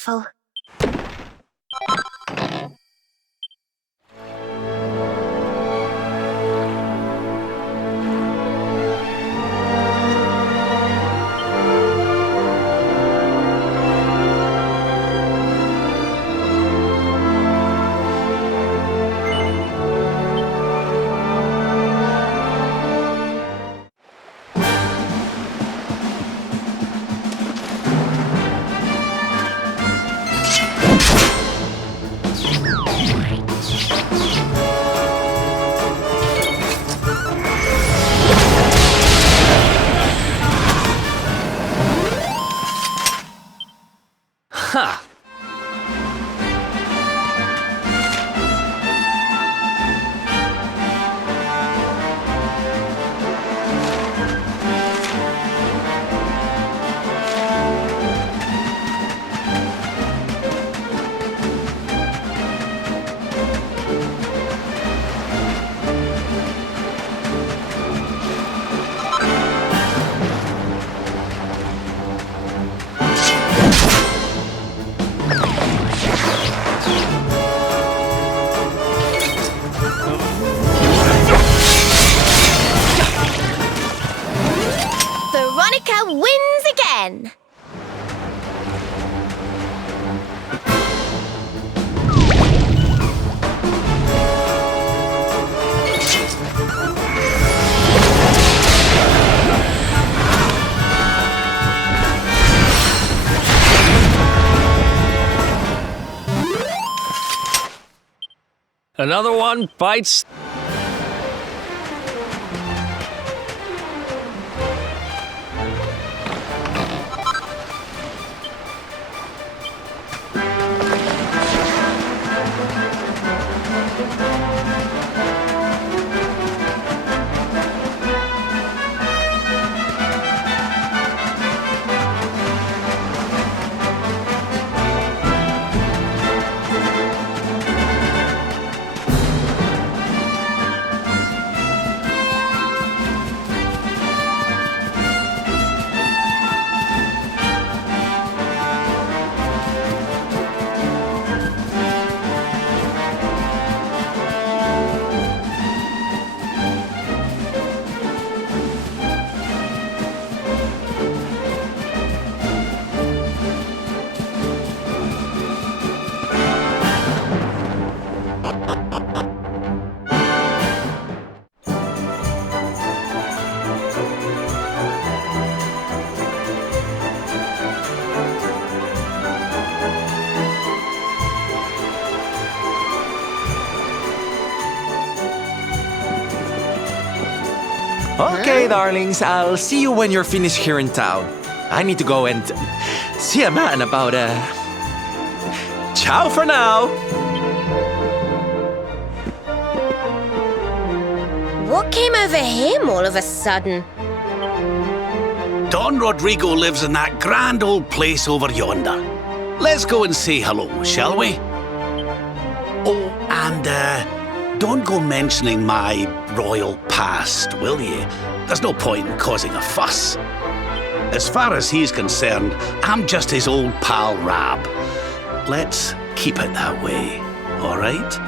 beautiful. Ha! Veronica wins again! Another one bites. Okay, darlings, I'll see you when you're finished here in town. I need to go and see a man about Ciao for now! What came over him all of a sudden? Don Rodrigo lives in that grand old place over yonder. Let's go and say hello, shall we? Oh, and don't go mentioning my royal past, will you? There's no point in causing a fuss. As far as he's concerned, I'm just his old pal Rab. Let's keep it that way, all right?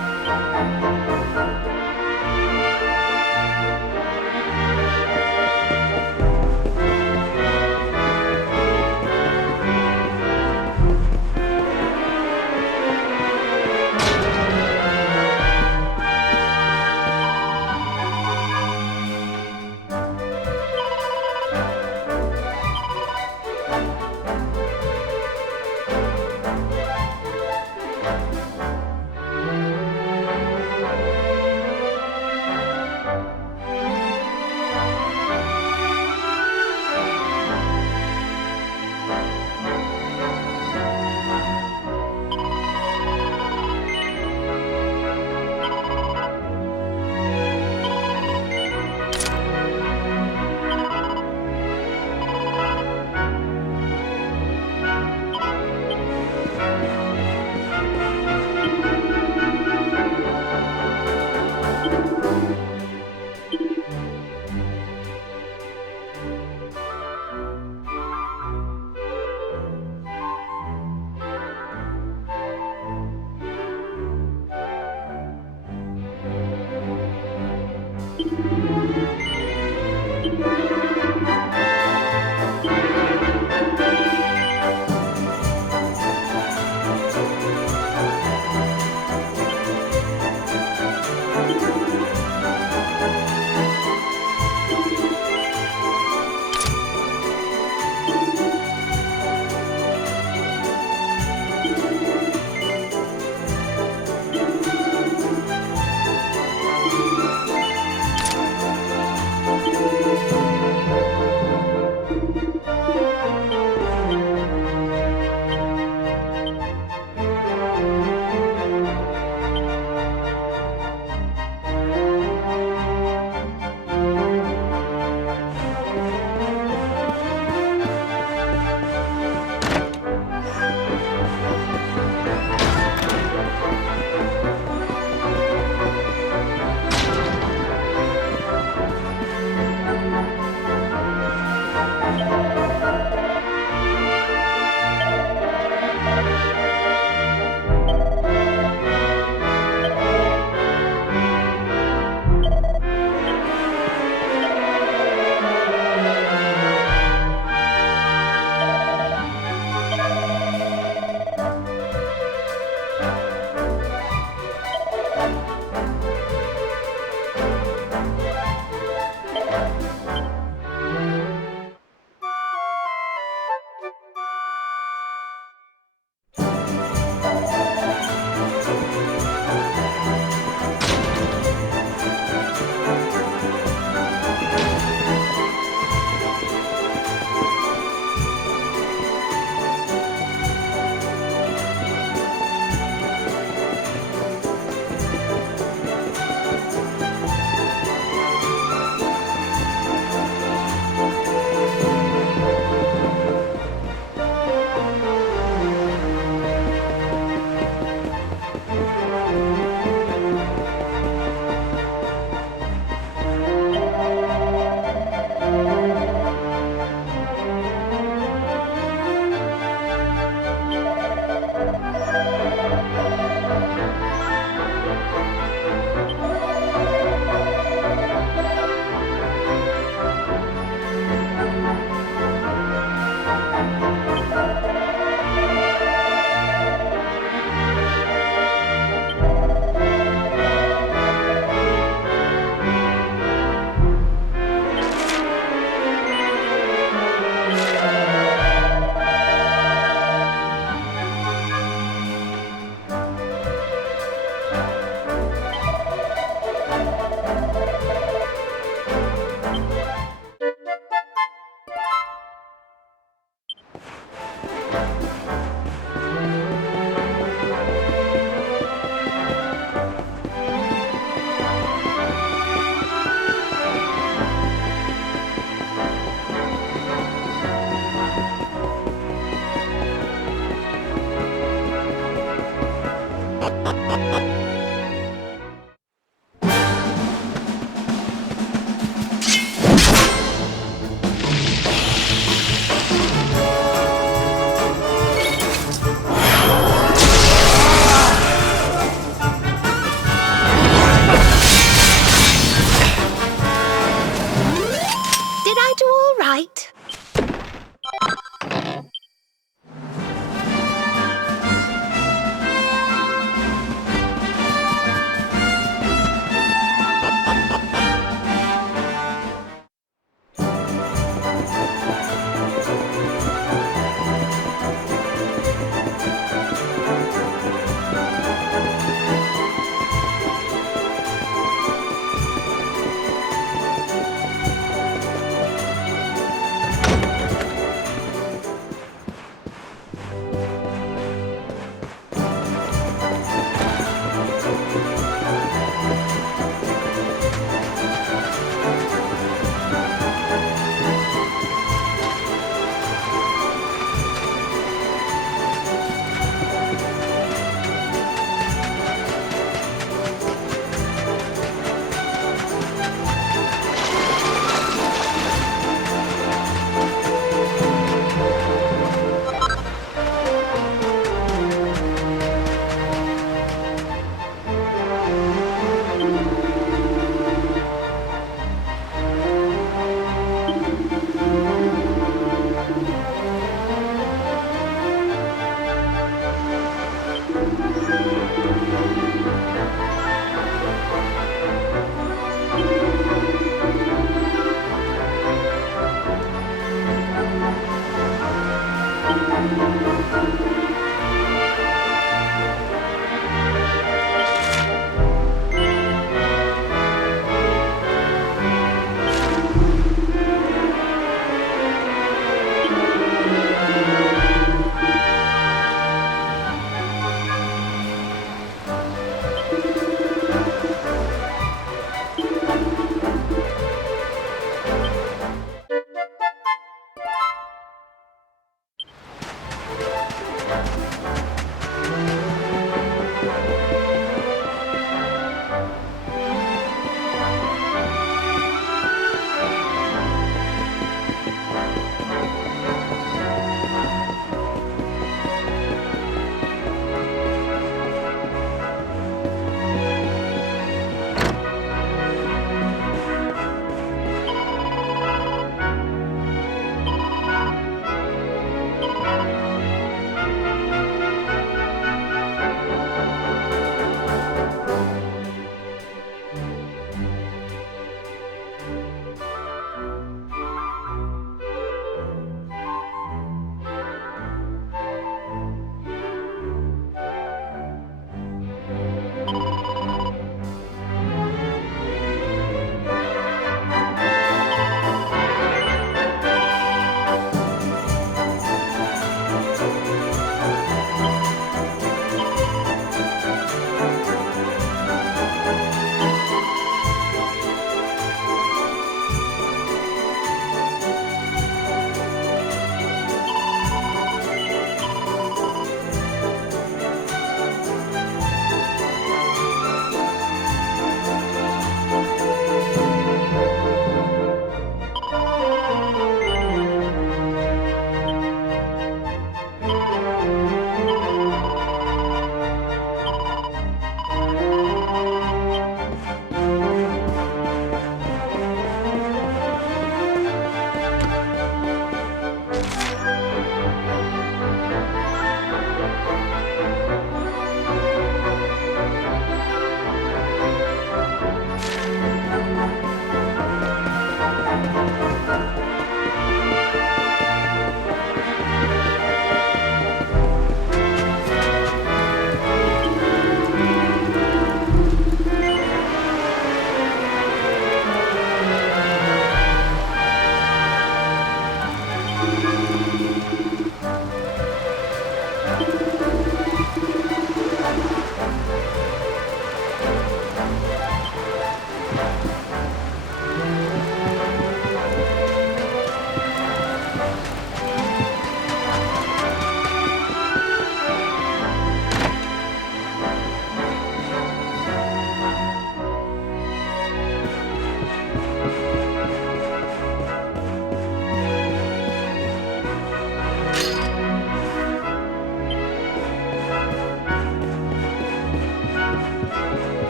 Did I do all right?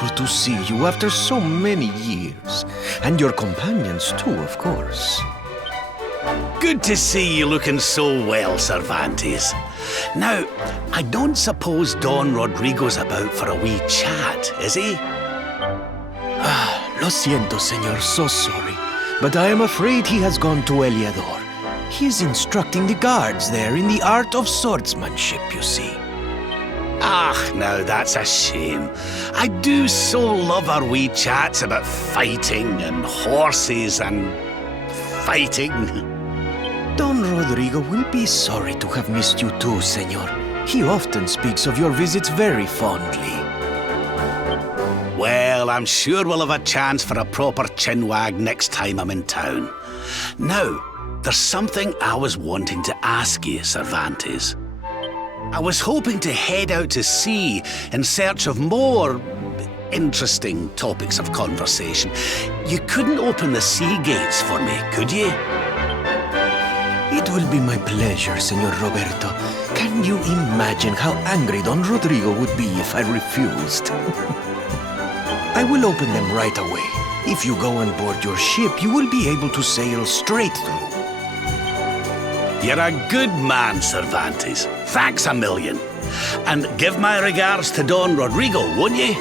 wonderful to see you after so many years. And your companions too, of course. Good to see you looking so well, Cervantes. Now, I don't suppose Don Rodrigo's about for a wee chat, is he? Lo siento, senor, so sorry. But I am afraid he has gone to Eliador. He is instructing the guards there in the art of swordsmanship, you see. Ah, now that's a shame. I do so love our wee chats about fighting and horses and fighting. Don Rodrigo will be sorry to have missed you too, senor. He often speaks of your visits very fondly. Well, I'm sure we'll have a chance for a proper chinwag next time I'm in town. Now, there's something I was wanting to ask you, Cervantes. I was hoping to head out to sea in search of more interesting topics of conversation. You couldn't open the sea gates for me, could you? It will be my pleasure, Senor Roberto. Can you imagine how angry Don Rodrigo would be if I refused? I will open them right away. If you go on board your ship, you will be able to sail straight through. You're a good man, Cervantes. Thanks a million. And give my regards to Don Rodrigo, won't you?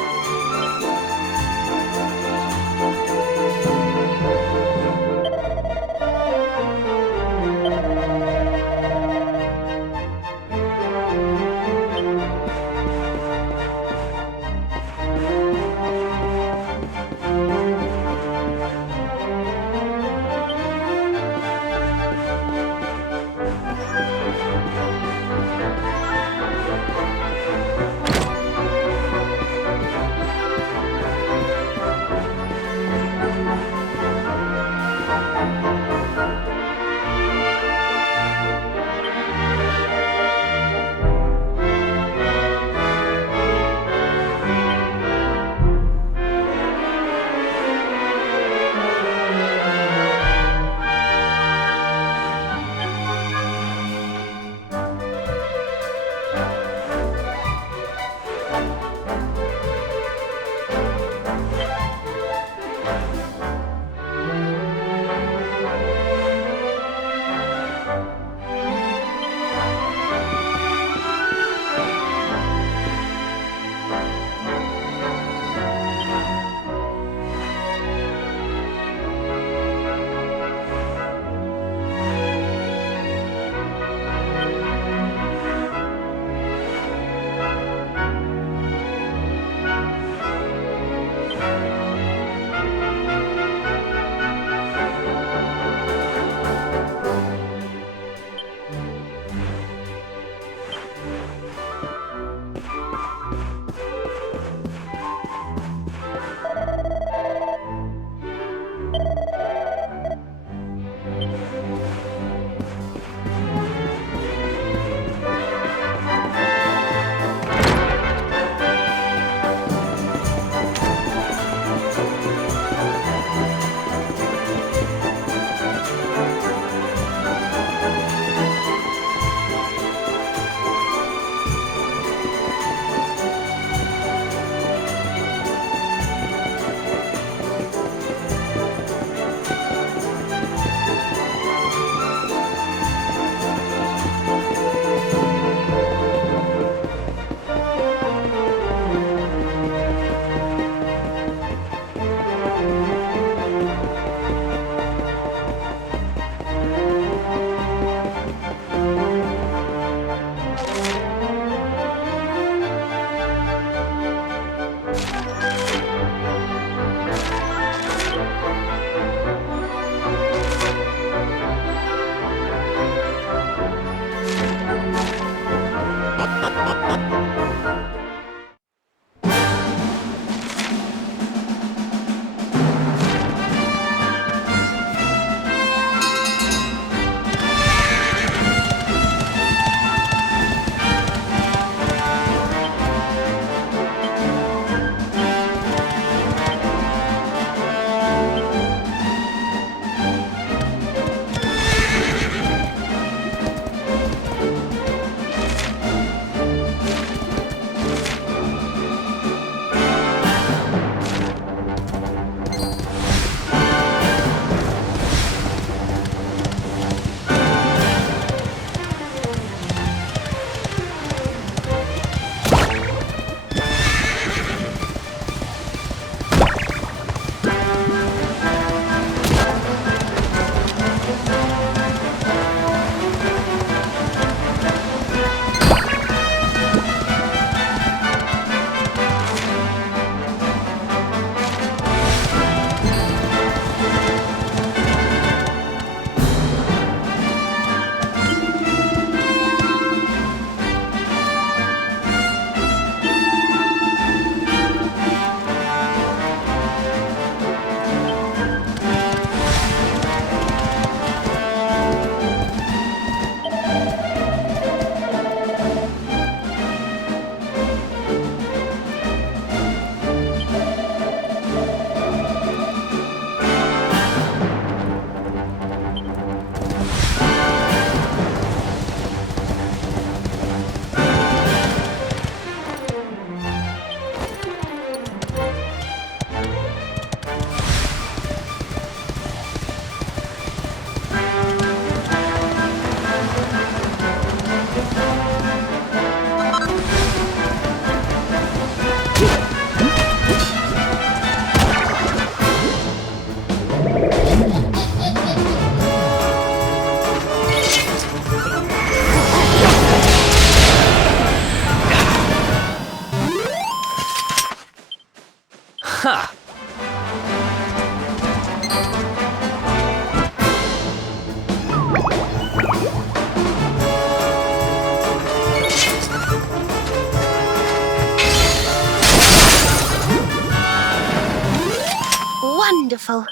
wonderful.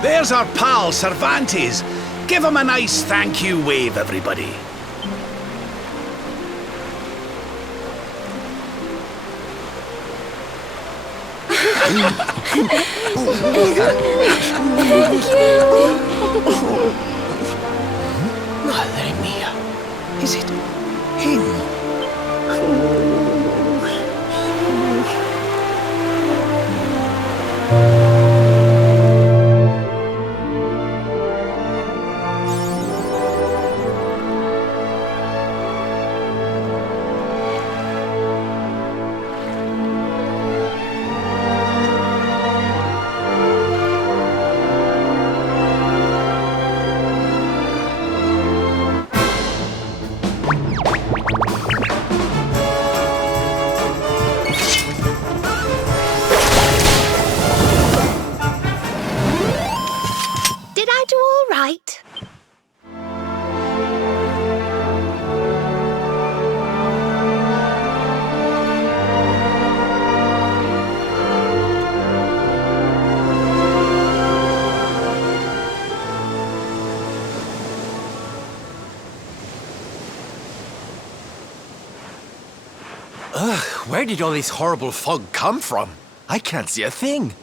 There's our pal, Cervantes. Give him a nice thank you wave, everybody. Madre mía. Is it him? Did I do all right? Ugh, where did all this horrible fog come from? I can't see a thing.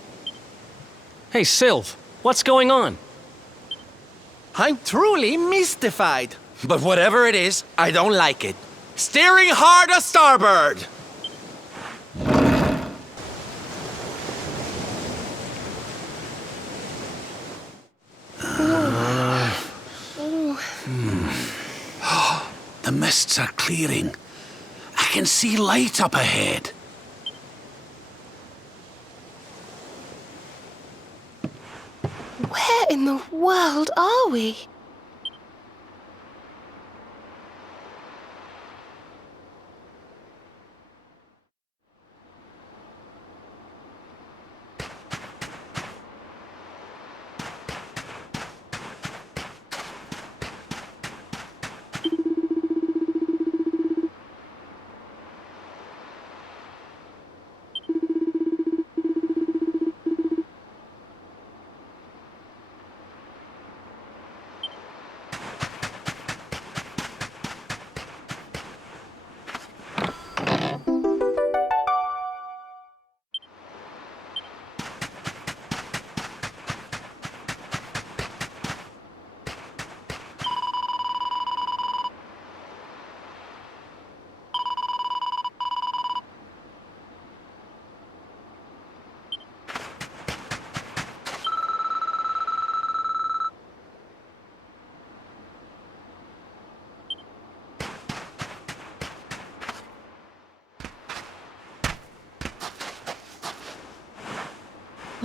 Hey, Sylv, what's going on? I'm truly mystified. But whatever it is, I don't like it. Steering hard a starboard! The mists are clearing. I can see light up ahead. Where in the world are we?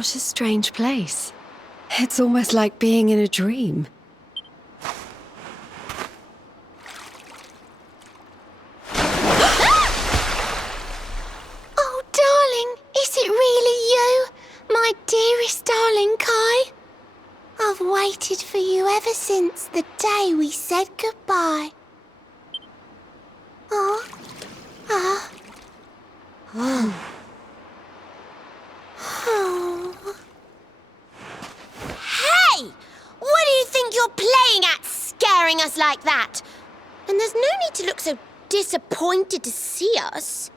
What a strange place. It's almost like being in a dream. Oh, darling, is it really you? My dearest darling Kai? I've waited for you ever since the day we said goodbye. Oh. Oh. Oh. Hey! What do you think you're playing at, scaring us like that? And there's no need to look so disappointed to see us.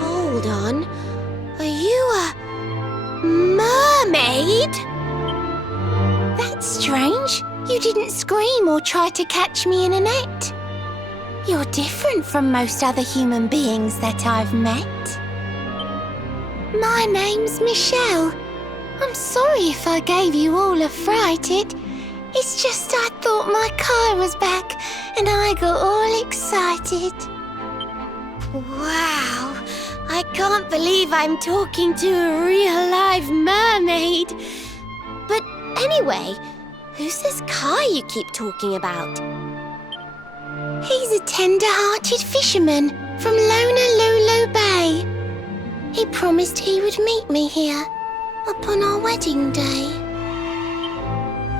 Hold on. Are you a mermaid? That's strange. You didn't scream or try to catch me in a net. You're different from most other human beings that I've met. My name's Michelle. I'm sorry if I gave you all a fright. It's just I thought my car was back and I got all excited. Wow, I can't believe I'm talking to a real live mermaid. But anyway, who's this Kai you keep talking about? He's a tender-hearted fisherman from Honolulu Bay. He promised he would meet me here upon our wedding day.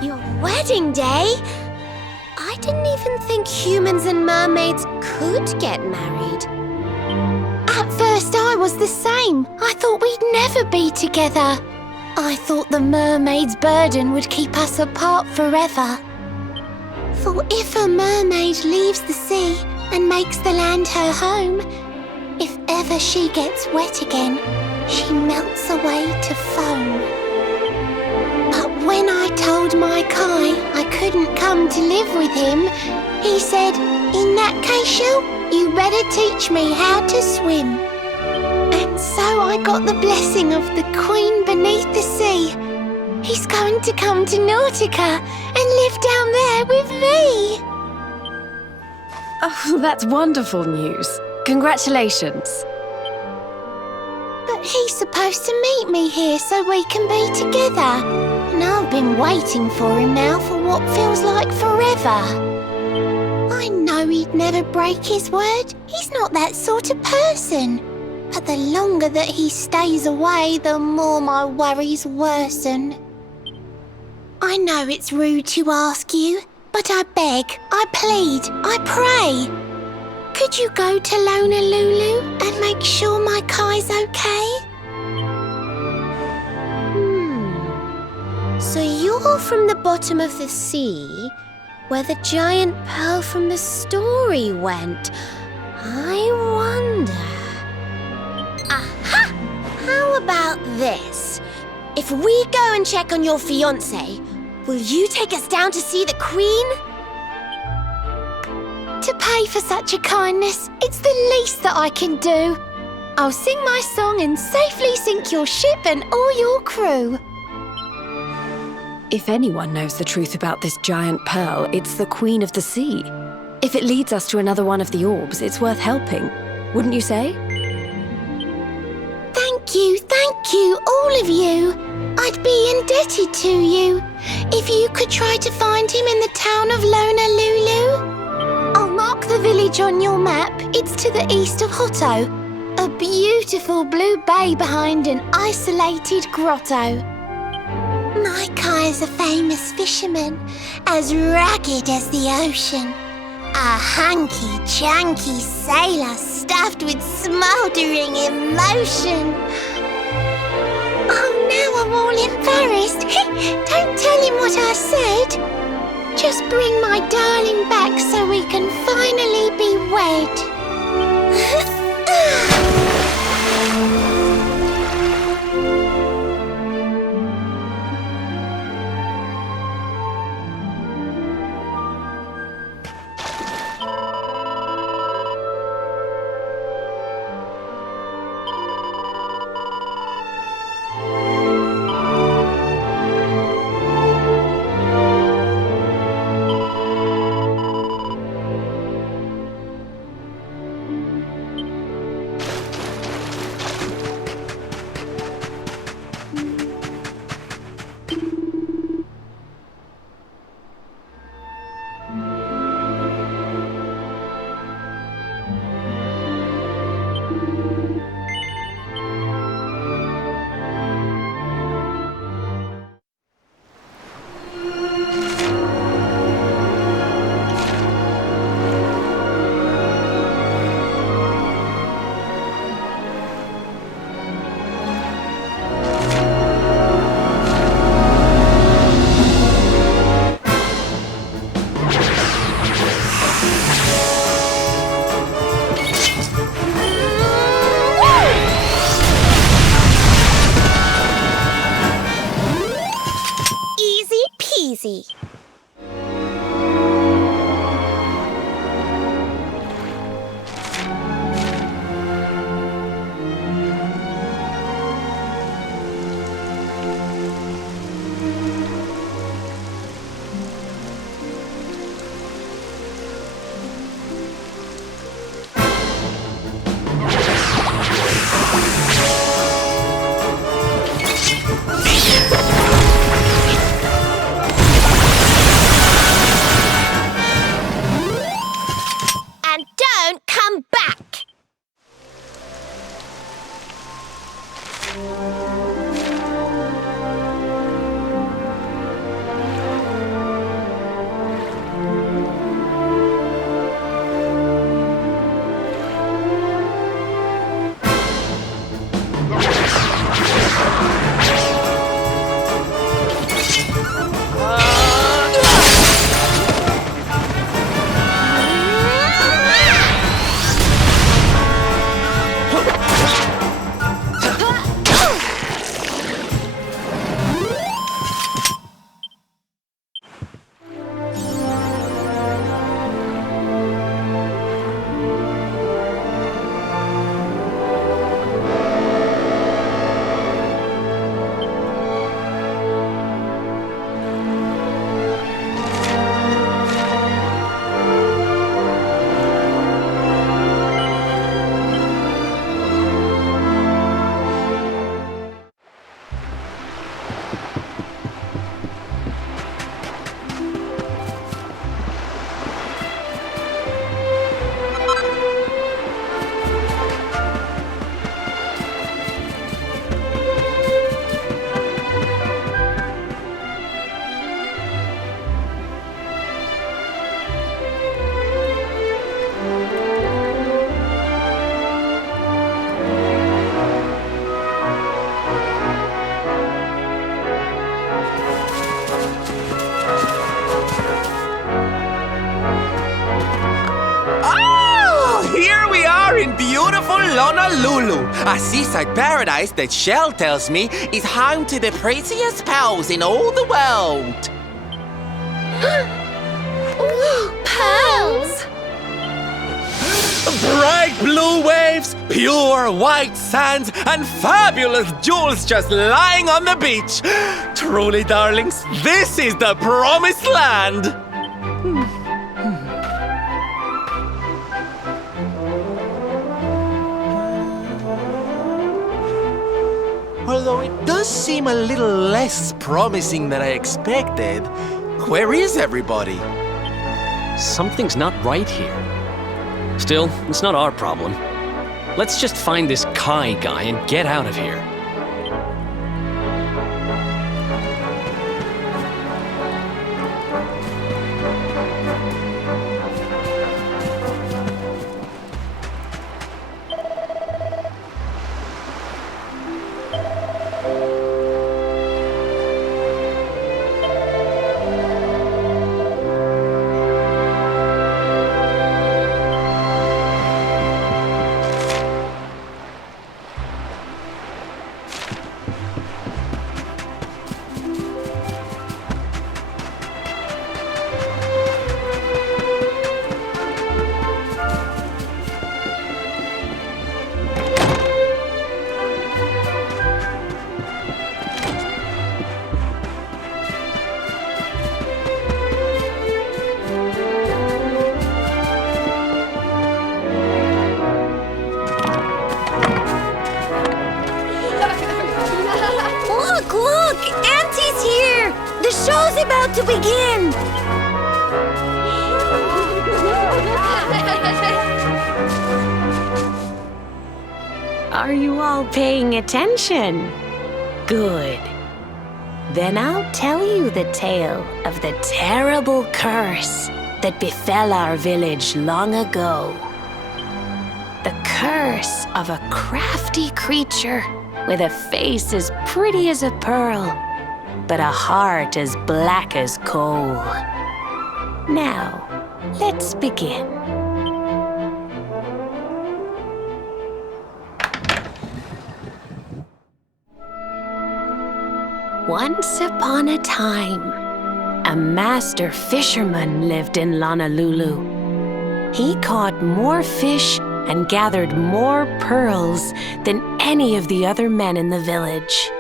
Your wedding day? I didn't even think humans and mermaids could get married. At first I was the same. I thought we'd never be together. I thought the mermaid's burden would keep us apart forever. For if a mermaid leaves the sea and makes the land her home, if ever she gets wet again, she melts away to foam. But when I told my Kai I couldn't come to live with him, he said, "In that case, Shell, you better teach me how to swim." And so I got the blessing of the Queen beneath the sea. He's going to come to Nautica and live down there with me. Oh, that's wonderful news. Congratulations. But he's supposed to meet me here so we can be together. And I've been waiting for him now for what feels like forever. I know he'd never break his word. He's not that sort of person. But the longer that he stays away, the more my worries worsen. I know it's rude to ask you, but I beg, I plead, I pray. Could you go to Honolulu and make sure my Kai's okay? So you're from the bottom of the sea, where the giant pearl from the story went. I wonder... Aha! How about this? If we go and check on your fiancé, will you take us down to see the Queen? To pay for such a kindness, it's the least that I can do. I'll sing my song and safely sink your ship and all your crew. If anyone knows the truth about this giant pearl, it's the Queen of the Sea. If it leads us to another one of the orbs, it's worth helping. Wouldn't you say? Thank you, all of you. I'd be indebted to you. If you could try to find him in the town of Honolulu. I'll mark the village on your map. It's to the east of Hotto. A beautiful blue bay behind an isolated grotto. My Kai's a famous fisherman, as rugged as the ocean. A hanky-janky sailor stuffed with smouldering emotion. Oh, now I'm all embarrassed. Don't tell him what I said. Just bring my darling back so we can finally be wed. Honolulu, a seaside paradise that Shell tells me is home to the prettiest pearls in all the world. Pearls! Bright blue waves, pure white sands, and fabulous jewels just lying on the beach. Truly, darlings, this is the promised land. Although it does seem a little less promising than I expected, where is everybody? Something's not right here. Still, it's not our problem. Let's just find this Kai guy and get out of here. The show's about to begin! Are you all paying attention? Good. Then I'll tell you the tale of the terrible curse that befell our village long ago. The curse of a crafty creature with a face as pretty as a pearl, but a heart as black as coal. Now, let's begin. Once upon a time, a master fisherman lived in Honolulu. He caught more fish and gathered more pearls than any of the other men in the village.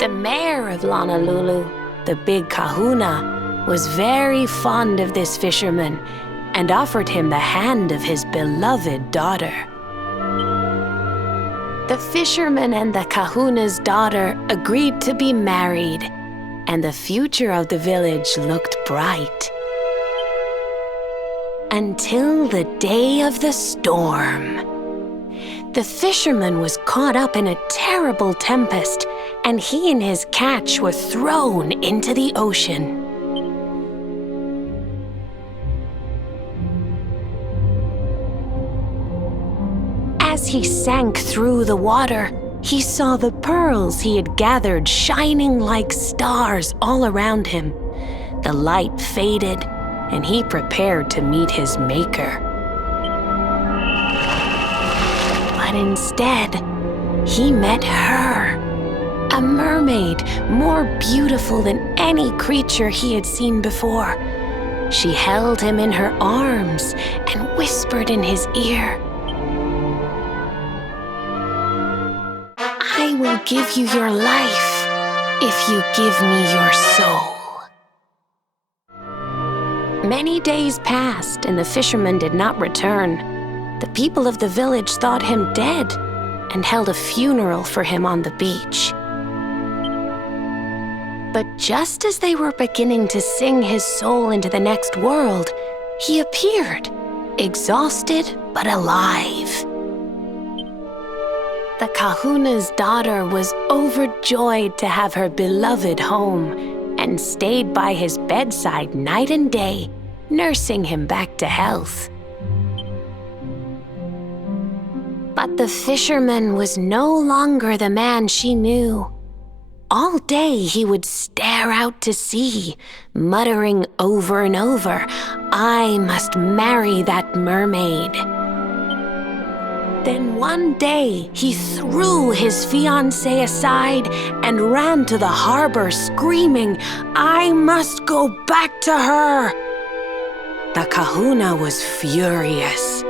The mayor of Honolulu, the big kahuna, was very fond of this fisherman and offered him the hand of his beloved daughter. The fisherman and the kahuna's daughter agreed to be married, and the future of the village looked bright. Until the day of the storm. The fisherman was caught up in a terrible tempest, and he and his catch were thrown into the ocean. As he sank through the water, he saw the pearls he had gathered shining like stars all around him. The light faded, and he prepared to meet his maker. But instead, he met her, a mermaid more beautiful than any creature he had seen before. She held him in her arms and whispered in his ear, "I will give you your life if you give me your soul." Many days passed and the fisherman did not return. The people of the village thought him dead and held a funeral for him on the beach. But just as they were beginning to sing his soul into the next world, he appeared, exhausted but alive. The kahuna's daughter was overjoyed to have her beloved home and stayed by his bedside night and day, nursing him back to health. But the fisherman was no longer the man she knew. All day he would stare out to sea, muttering over and over, "I must marry that mermaid." Then one day he threw his fiancée aside and ran to the harbor screaming, "I must go back to her." The kahuna was furious.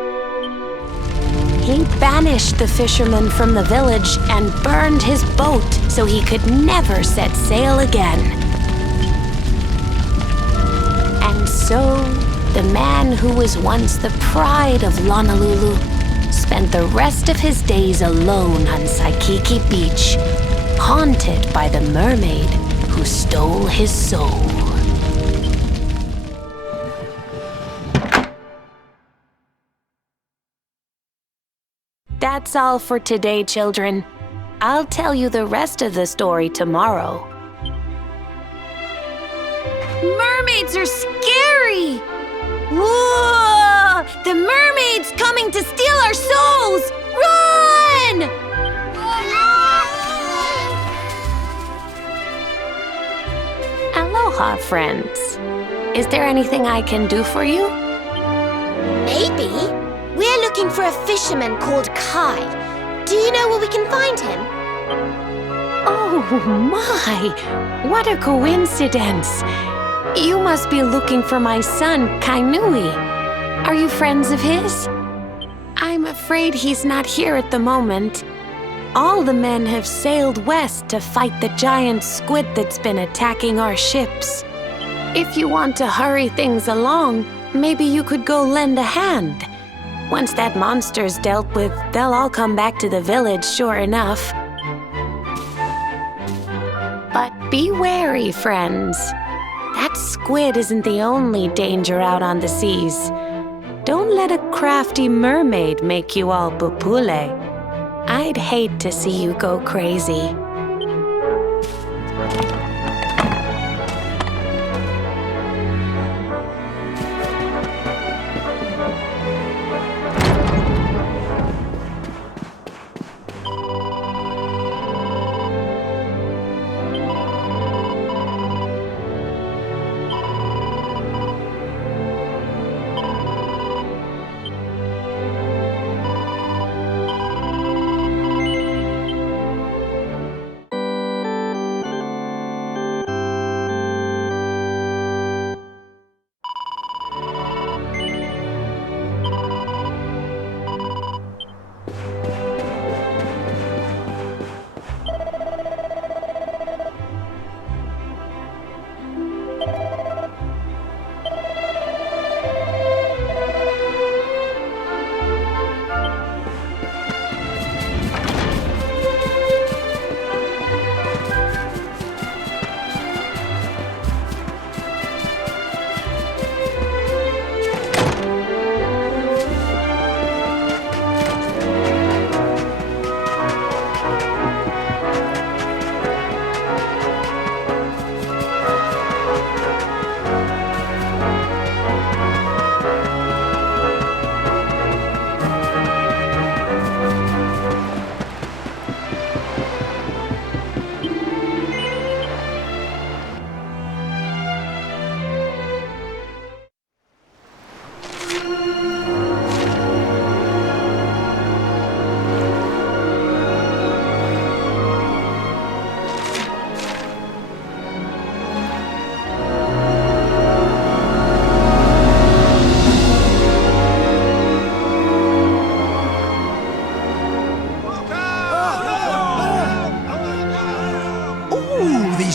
He banished the fisherman from the village and burned his boat so he could never set sail again. And so, the man who was once the pride of Honolulu spent the rest of his days alone on Saikiki Beach, haunted by the mermaid who stole his soul. That's all for today, children. I'll tell you the rest of the story tomorrow. Mermaids are scary! Whoa! The mermaid's coming to steal our souls! Run! Aloha, friends. Is there anything I can do for you? Maybe. We're looking for a fisherman called Kai. Do you know where we can find him? Oh my! What a coincidence! You must be looking for my son, Kainui. Are you friends of his? I'm afraid he's not here at the moment. All the men have sailed west to fight the giant squid that's been attacking our ships. If you want to hurry things along, maybe you could go lend a hand. Once that monster's dealt with, they'll all come back to the village, sure enough. But be wary, friends. That squid isn't the only danger out on the seas. Don't let a crafty mermaid make you all pupule. I'd hate to see you go crazy.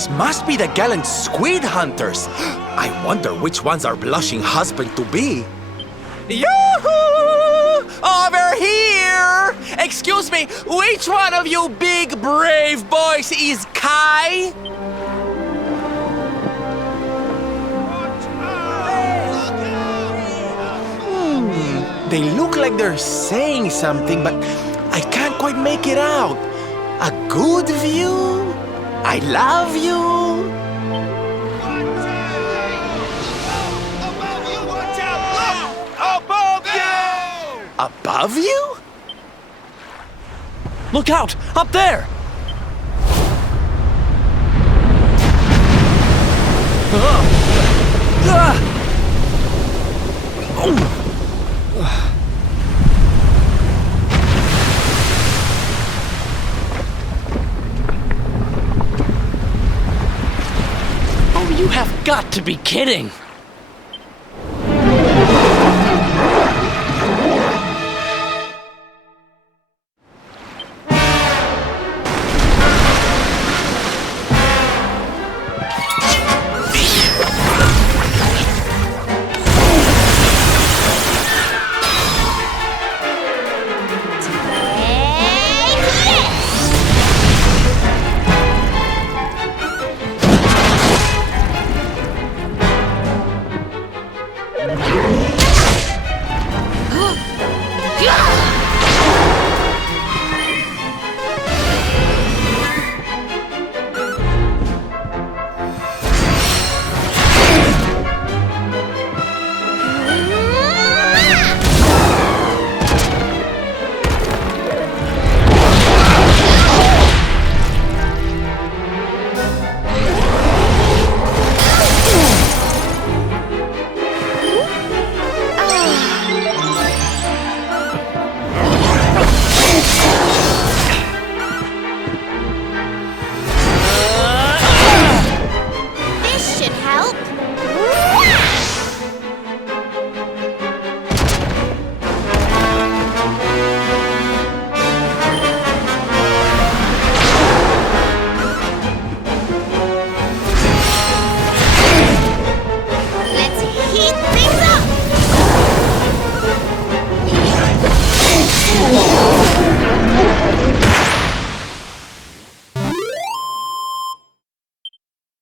These must be the gallant squid hunters. I wonder which ones are blushing husband-to-be. Yoo-hoo! Over here! Excuse me, which one of you big brave boys is Kai? They look like they're saying something, but I can't quite make it out. A good view? I love you? Above you? Look out! Up there! Oh, you have got to be kidding!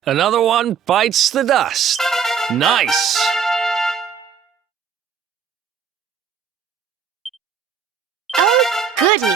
Another one bites the dust. Nice! Oh, goody.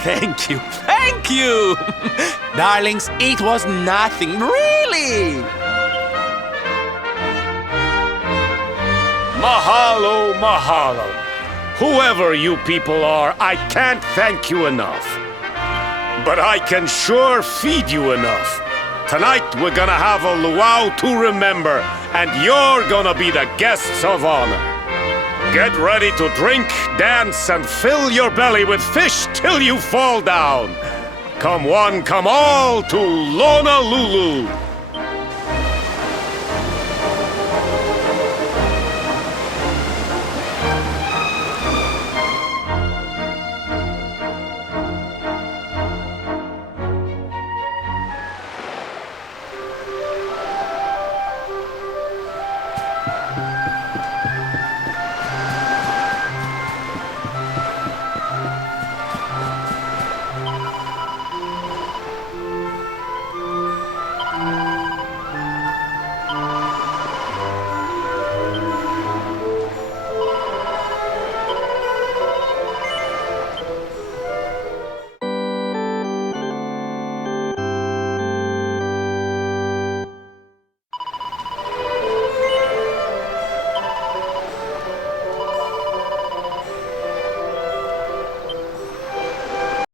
Thank you, thank you! Darlings, it was nothing, really! Mahalo, mahalo. Whoever you people are, I can't thank you enough. But I can sure feed you enough. Tonight we're gonna have a luau to remember, and you're gonna be the guests of honor. Get ready to drink, dance, and fill your belly with fish till you fall down. Come one, come all to Lona Lulu.